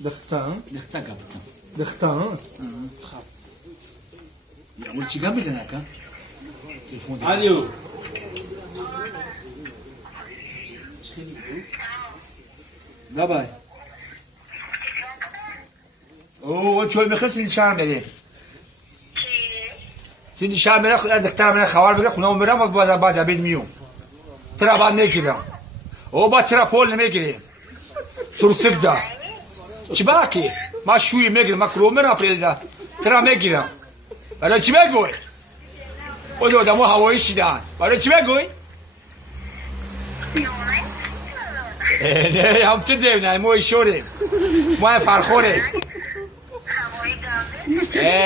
دختها قبطة. دختها يا ولدي قبل هناك تليفون الو باي اوه شوي مخلص نشار ملي سيدي شار ملي دختها من خوار بقى خنا عمره بعد بالميوم ترى بعد نيجيرا او بعد ترى بول نيجيري سرسبدا چباكي ما شوي ميجري ما كرومنا بريدا ترى ميجيرا برای چی بگوی؟ خود آدم ها هوایی شیدن برای چی بگوی؟ نه هم تو دیونه ما ایشوریم ما فرخوریم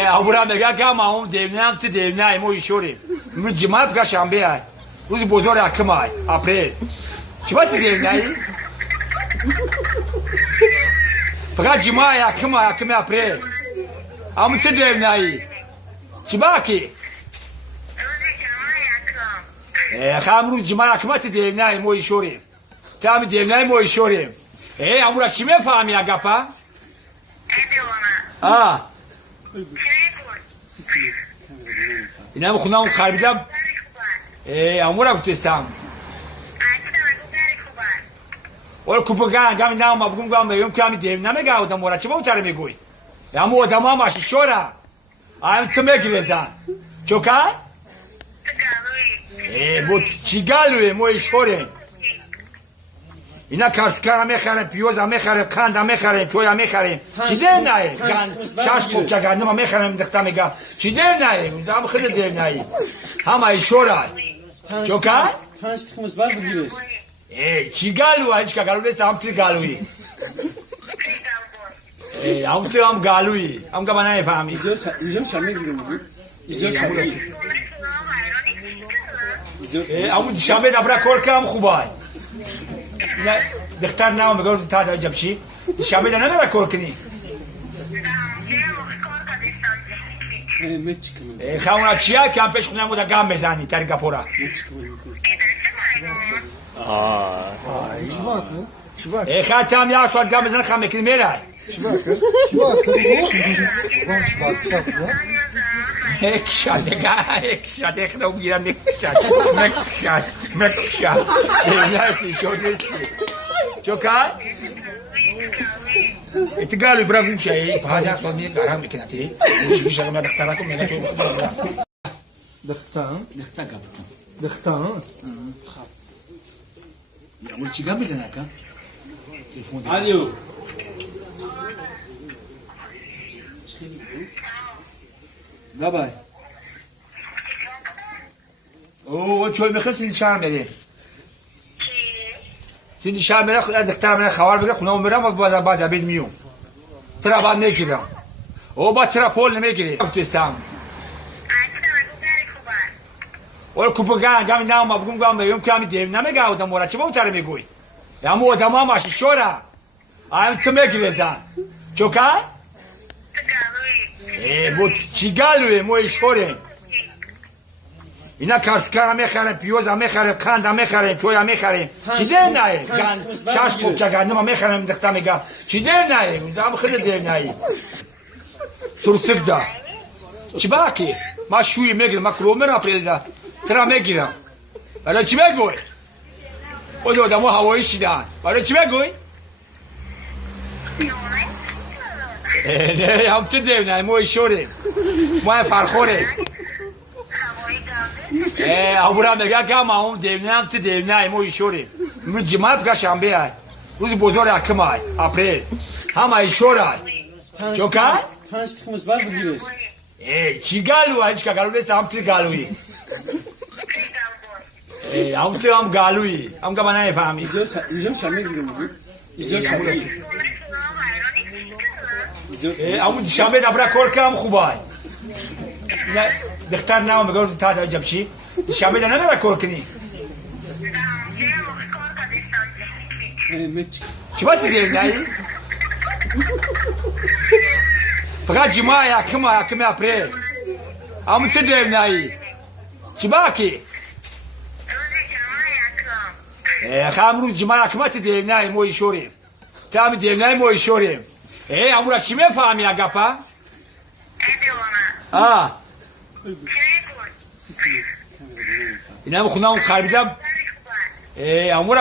همورا میگه که ما هم دیونه هم تو دیونه ما ایشوریم امروز جمعه بگه شنبه های روز بزرگ حکم های اپریل چی باید دیونه ای؟ بگه جمعه حکم اپریل هم تو دیونه ای چباکی؟ خامرو جماعت حکمت دیونای موی شوریم تام دیونای موی شوریم امورا چی میفهمی اگپا؟ اینا مخونم خربیدم امورا بتستم ول کوپگان گامی نام مبگم گام میگم که امی دیونا میگه امورا چی باوتره میگوی؟ امو آدم ماشی شورا I'm to make it then. Choka? But Chigalu, moi shore. Ina karskara mekharem, pioza mekharem, kanda mekharem, choya mekharem. Chidenai, gan shashko chaganduma mekharem dechtamega. Chidenai, dam khidenai. Hama ishora. Choka? Tanıştığımız var mı giriyoruz? Chigalu, hiç kagalu tam trigalui. هم تو هم گالویی هم که من نمیفهمی İzliyorum şamil gibi mi? İzliyorum şamil gibi. همون شنبه دبره کار کم خوبه نه دختر نام میگه تا دا جبشی شنبه دا نمیره کار کنی خواهونا چیه که هم پیش خونه مودا گم بزنی تری گپورا خواهد هم یک سوال گم بزنی خواهم میکنی میره اکشاد اکشاد اخنو میگیرم مکشاد نه شو نیستی چوکا؟ اتقالوا برافو شيء هذا صدمي كلام كنتي مش شغله ما دختراكم من شو دختها قبطة. دختها يا ولدي قبل هناك تليفون الو باي اوه شوي مخلص نشار ملي سيدي شار ملي دختها من خوار بقى خنا عمره بعد بالميوم ترى بعد نيجيرا او بعد ترى بول نيجيري بتستام ول کوپگان گامی نام مبگم گام میگم که امی دیونا میگه آدم چی باوتره میگوی امو آدم ها ماشی شورا I'm to make it then. Choka? But Chigalu, moi shore. Ina karskara mekharem, pioza mekharem, kanda mekharem, choya mekharem. Chidenai, gan shashko chaganduma mekharem dechtamega. Chidenai, dam khidenai. Sursibda. Chibaki, ma shui megir, ma kromena prelda. Tera megira. برای چی بگوی؟ خود آدم ها هوایی شیدن برای چی بگوی؟ نه هم تو دیونه ما ایشوریم ما فرخوریم همورا میگه که ما هم دیونه هم تو دیونه ما ایشوریم امروز جمعه بگه شنبه های روز بزرگ حکم های اپریل همه ایشور های چوکا؟ Tanıştığımız var mı giriyoruz? چی گالو هیچ که گالو نیست هم تو گالویی هم تو هم گالویی هم که من نمیفهمی İzliyorum şamil gibi mi? İzliyorum şamil gibi. همون شنبه دبره کار کم خوبه نه دختر نام میگه تا دا جبشی شنبه دا نمیره کار کنی چی باید دیگه نهی؟ فقط جمعه حکم اپریل همون تو دیگه نهی چی باکی؟ خامرو جمعه حکمت دیگه نهی موی شوریم Tamam demlay mo işorim. Amura kime fahmi agapa? Ha. İnanın kunağın karbide. Amura